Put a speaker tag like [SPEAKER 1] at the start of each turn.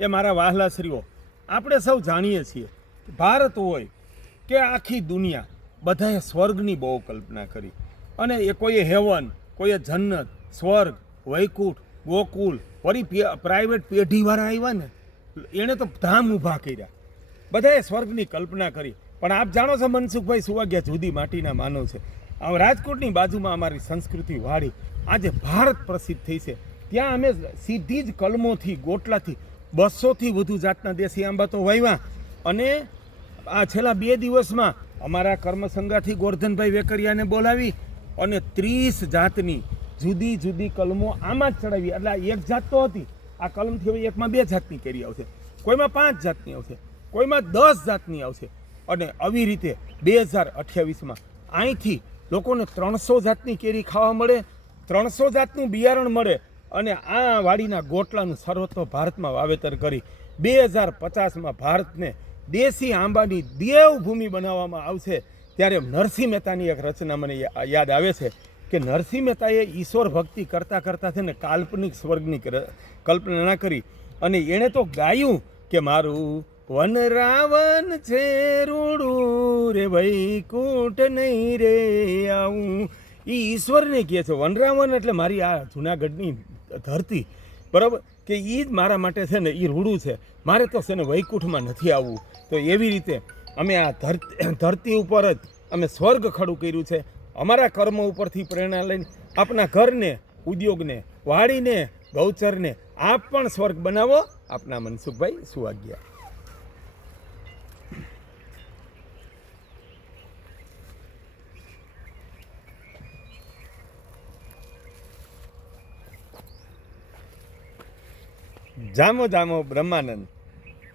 [SPEAKER 1] એ મારા વહાલાશ્રીઓ, આપણે સૌ જાણીએ છીએ ભારત હોય કે આખી દુનિયા બધાએ સ્વર્ગની બહુ કલ્પના કરી. અને એ કોઈએ હેવન, કોઈએ જન્નત, સ્વર્ગ, વૈકુંઠ ગોકુલ વળી પ્રાઇવેટ પેઢીવાળા આવ્યા ને, એણે તો ધામ ઊભા કર્યા. બધાએ સ્વર્ગની કલ્પના કરી. પણ આપ જાણો છો મનસુખભાઈ સુવાગ્યા જુદી માટીના માનવ છે. આ રાજકોટની બાજુમાં અમારી સંસ્કૃતિ વાળી આજે ભારત પ્રસિદ્ધ થઈ છે. ત્યાં અમે સીધી જ કલમોથી, ગોટલાથી બસોથી વધુ જાતના દેશી આંબા તો વાવ્યા. અને આ છેલ્લા બે દિવસમાં અમારા કર્મસંગાથી ગોરધનભાઈ વેકરિયાને બોલાવી અને ત્રીસ જાતની જુદી જુદી કલમો આમાં જ ચડાવી. એટલે આ એક જાત તો હતી. આ કલમથી હવે એકમાં બે જાતની કેરી આવશે. કોઈમાં પાંચ જાતની આવશે. કોઈમાં દસ જાતની આવશે. અને આવી રીતે બે હજાર અઠ્યાવીસમાં અહીંથી લોકોને ત્રણસો જાતની કેરી ખાવા મળે, ત્રણસો જાતનું બિયારણ મળે અને આ વાડીના ગોટલાનું સર્વત્ર ભારતમાં વાવેતર કરી બે હજાર પચાસમાં ભારતને દેશી આંબાની દેવભૂમિ બનાવવામાં આવશે. ત્યારે નરસિંહ મહેતાની એક રચના મને યાદ આવે છે કે નરસિંહ મહેતાએ ઈશ્વર ભક્તિ કરતાં કરતાં છે ને કાલ્પનિક સ્વર્ગની કલ્પના કરી અને એણે તો ગાયું કે મારું વન રાવણ છે રૂડું રે વૈકુંઠ નહીં રે આવું. એ ઈશ્વરને કહે છે, વનરાવન એટલે મારી આ જુનાગઢની ધરતી. બરાબર? કે એ જ મારા માટે છે ને એ રૂડું છે. મારે તો છે ને વૈકુંઠમાં નથી આવવું. તો એવી રીતે અમે આ ધરતી ઉપર જ અમે સ્વર્ગ ખડું કર્યું છે. અમારા કર્મ ઉપરથી પ્રેરણા લઈને આપના ઘરને, ઉદ્યોગને, વાડીને, ગૌચરને આપ પણ સ્વર્ગ બનાવો. આપના મનસુખભાઈ સુવાગ્યા જામો જામો બ્રહ્માનંદ.